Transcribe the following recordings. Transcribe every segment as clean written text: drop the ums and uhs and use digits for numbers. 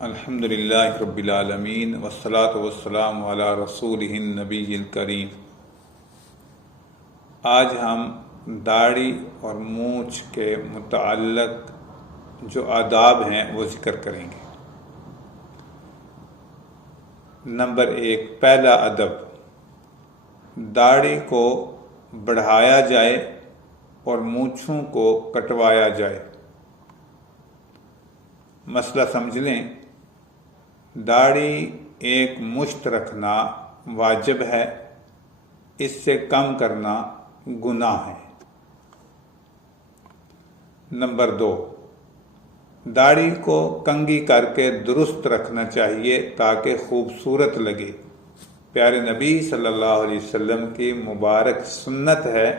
الحمدللہ رب العالمین والصلاة والسلام علی رسولہ النبی الکریم۔ آج ہم داڑھی اور مونچھ کے متعلق جو آداب ہیں وہ ذکر کریں گے۔ نمبر 1، پہلا ادب، داڑھی کو بڑھایا جائے اور مونچھوں کو کٹوایا جائے۔ مسئلہ سمجھ لیں، داڑھی ایک مشت رکھنا واجب ہے، اس سے کم کرنا گناہ ہے۔ نمبر 2، داڑھی کو کنگھی کر کے درست رکھنا چاہیے تاکہ خوبصورت لگے۔ پیارے نبی صلی اللہ علیہ وسلم کی مبارک سنت ہے،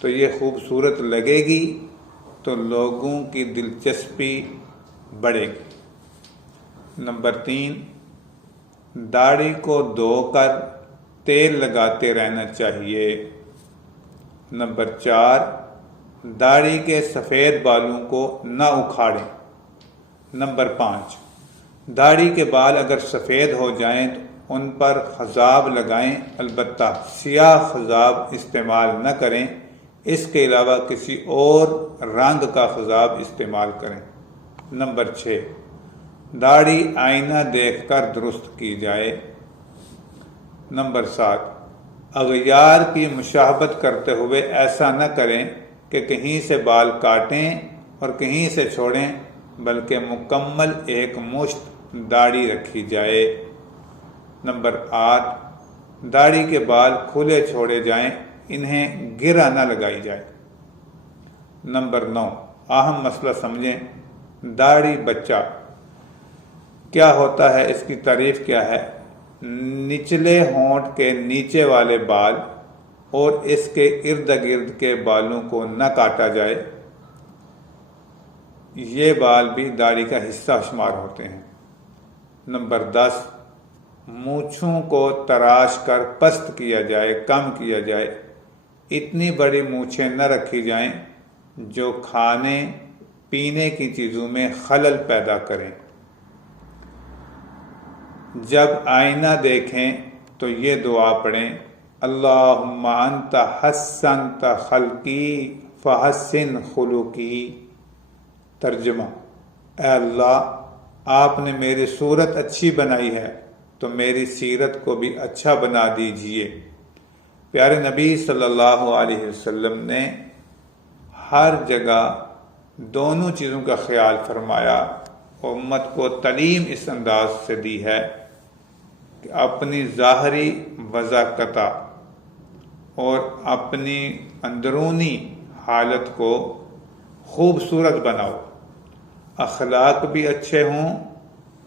تو یہ خوبصورت لگے گی تو لوگوں کی دلچسپی بڑھے گی۔ نمبر 3، داڑھی کو دھو کر تیل لگاتے رہنا چاہیے۔ نمبر 4، داڑھی کے سفید بالوں کو نہ اکھاڑیں۔ نمبر 5، داڑھی کے بال اگر سفید ہو جائیں تو ان پر خضاب لگائیں، البتہ سیاہ خضاب استعمال نہ کریں، اس کے علاوہ کسی اور رنگ کا خضاب استعمال کریں۔ نمبر 6، داڑھی آئینہ دیکھ کر درست کی جائے۔ نمبر 7، اغیار کی مشابہت کرتے ہوئے ایسا نہ کریں کہ کہیں سے بال کاٹیں اور کہیں سے چھوڑیں، بلکہ مکمل ایک مشت داڑھی رکھی جائے۔ نمبر 8، داڑھی کے بال کھلے چھوڑے جائیں، انہیں گرہ نہ لگائی جائے۔ نمبر 9، اہم مسئلہ سمجھیں، داڑھی بچہ کیا ہوتا ہے، اس کی تعریف کیا ہے؟ نچلے ہونٹ کے نیچے والے بال اور اس کے ارد گرد کے بالوں کو نہ کاٹا جائے، یہ بال بھی داڑھی کا حصہ شمار ہوتے ہیں۔ نمبر 10، مونچھوں کو تراش کر پست کیا جائے، کم کیا جائے، اتنی بڑی مونچھیں نہ رکھی جائیں جو کھانے پینے کی چیزوں میں خلل پیدا کریں۔ جب آئینہ دیکھیں تو یہ دعا پڑھیں، اللہم انت حسنت خلقی فحسن خلقی۔ ترجمہ، اے اللہ، آپ نے میری صورت اچھی بنائی ہے تو میری سیرت کو بھی اچھا بنا دیجئے۔ پیارے نبی صلی اللہ علیہ وسلم نے ہر جگہ دونوں چیزوں کا خیال فرمایا، امت کو تعلیم اس انداز سے دی ہے کہ اپنی ظاہری وضاحت اور اپنی اندرونی حالت کو خوبصورت بناؤ، اخلاق بھی اچھے ہوں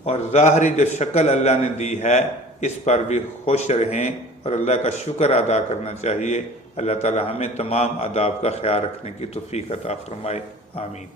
اور ظاہری جو شکل اللہ نے دی ہے اس پر بھی خوش رہیں اور اللہ کا شکر ادا کرنا چاہیے۔ اللہ تعالی ہمیں تمام آداب کا خیال رکھنے کی توفیق عطا فرمائے، آمین۔